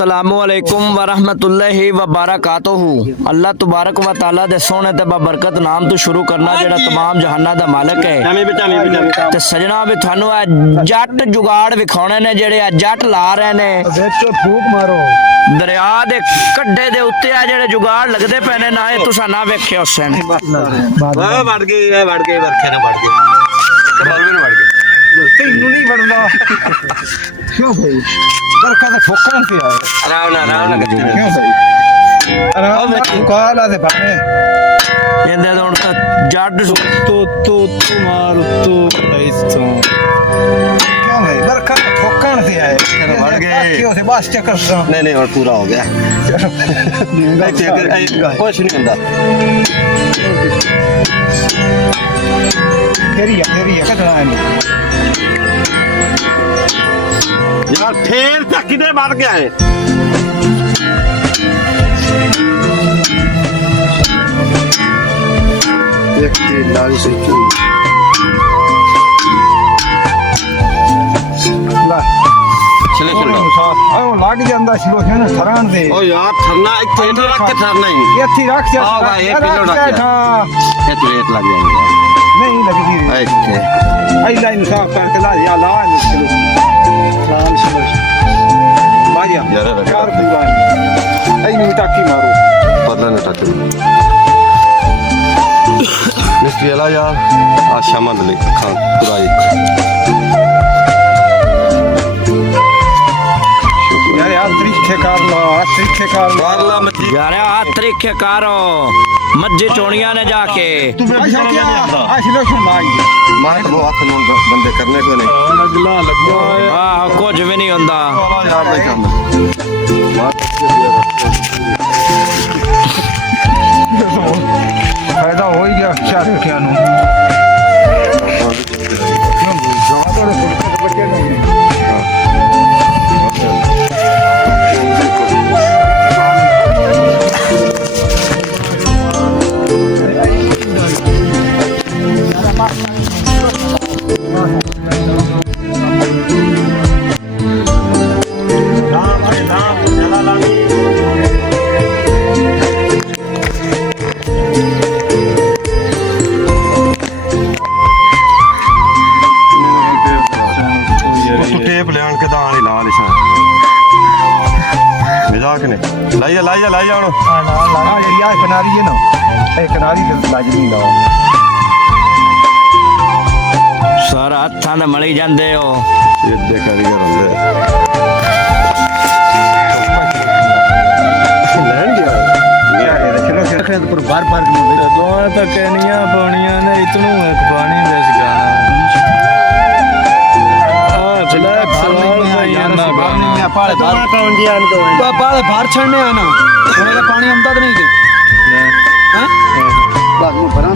अस्सलामुअलैकुम वरहमतुल्लाहि वबरकातुहू। अल्लाह तबारक व तआला दे सोहने ते बबरकत नाम तो शुरू करना जेड़ा तमाम जहाना दा मालिक है। ते सजना भी थानू जट जुगाड़ विखाने ने जेड़े जट ला रहे ने फूक मारो दरिया दे कड्डे दे उत्ते आ जेड़े जुगाड़ लगदे पे ने ना ए तुसा ना वेखे हुसैन वड़ गई वर्खे ना वड़ गई कबालवे ना वड़ गई तेनू नहीं बढ़ना क्यों भाई बरखा तो ठोकने से आए आराम ना क्यों भाई आराम ना काला दे भाने जेंदे हुन ता जट तो मार तो ऐसो क्यों भाई बरखा तो ठोकने से आए बढ़ गए। क्यों से बस चक्कर सा नहीं और पूरा हो गया कुछ नहीं होता फेरिया कटना है यार फेर तक किधर मार गया है एक लाल से चले ਉਹ ਲੱਗ ਜਾਂਦਾ ਸ਼ਲੋਕ ਹੈ ਨਾ ਥਰਾਂ ਦੇ ओ यार ठरना एक पेट रख के ठरना ही ਇੱਥੇ ਰੱਖ ਜਾ ਆ ਭਾਈ, ਇਹ ਕਿਲੋ ਰੱਖ ਜਾ। ये तो रेट लग जाएंगे ਨਹੀਂ ਲੱਗਦੀ अच्छे ਆਈ ਲਾਈਨ ਸਾਫ ਕਰਕੇ ਲਾ ਯਾ ਲਾ ਇਹਨੂੰ ਕਿਲੋ ਲਾਲ ਸ਼ਲੋਕ ਬਾਜਾ यार ਚਾਰ ਪੂਰਾ ਆਈ ਨੂੰ ਟਾਕੀ ਮਾਰੋ पता नहीं था मिस्त्री वाला यार आज शाम ले खान पूरा एक ਯਾਰ ਆ ਤਰੀਕੇ ਕਰ ਲਾ मार ला मच्छी यार आ तरीके कारो मज्जे चोणियां ने जाके ਅੱਛਾ ਕੀ ਆ ਸ਼ਲੋਕ ਮਾਈ मार तो वो हाथ में बंदे करने को नहीं ਅਗਲਾ ਲੱਗਾ आह कुछ भी नहीं हुंदा यार नहीं करना ਫਾਇਦਾ ਹੋ ਹੀ ਗਿਆ ਚਾਰ ਰੱਖਿਆ ਨੂੰ ਕਿਉਂ ਜਵਾ ਤੋਂ ਬੱਚੇ ਨੂੰ टेप ले के दाल ही ला लिसा मजाक ने लाइया हूं ਹਾਂ ਜਿਹੜੀ ਆ ਕਿਨਾਰੀ ਹੈ ਨਾ ਇਹ ਕਿਨਾਰੀ ਤੇ ਲਾਜ਼ਮੀ ਲਾਓ सर हत्थां दे मली जांदे हो ये देखा नहीं कर रहे ਚਲੋ ਸਿਰਖੇ ਪਰ ਬਾਰ ਦੋਵਾਂ ਤਾਂ ਕਹਿਣੀਆਂ ਪਾਉਣੀਆਂ ਨੇ ਇਤਨੂੰ ਇੱਕ ਪਾਣੀ ਦੇ ਸਿਕਾਣਾ ਆ ਫਲੈਕ ਸਵਾਲ ਪਈਆਂ ਨਾ ਪਾਲੇ ਬਾਹਰ ਛੱਡਨੇ ਆ ਨਾ ਹੁਣੇ ਦਾ ਪਾਣੀ ਆਉਂਦਾ ਤਾਂ ਨਹੀਂ ਕਿ ਹਾਂ ਬਾਗ ਨੂੰ ਭਰਾਂ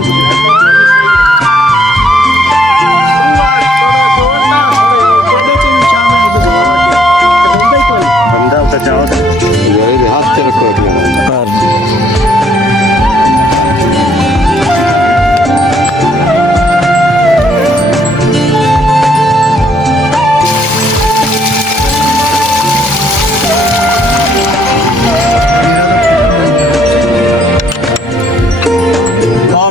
बंदा तो जाओ यही हाथ से रखो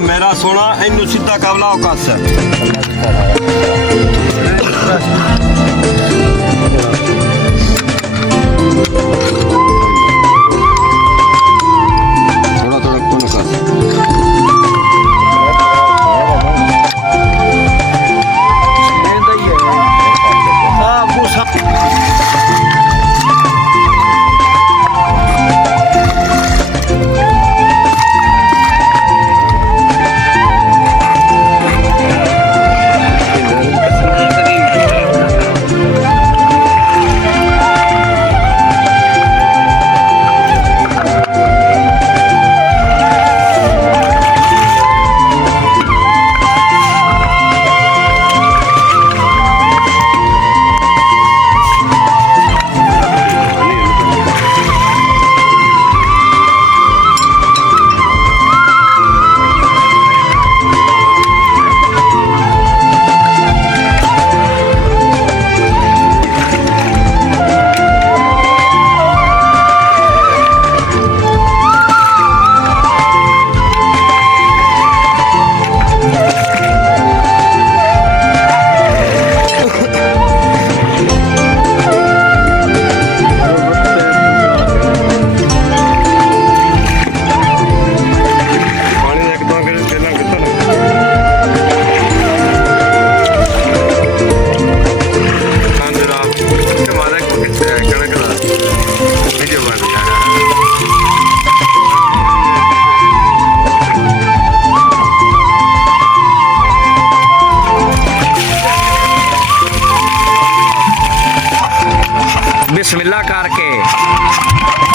मेरा सोना इन सीधा काबला औकात है थोड़ा थोड़ा कौन कर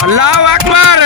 अल्लाह अकबर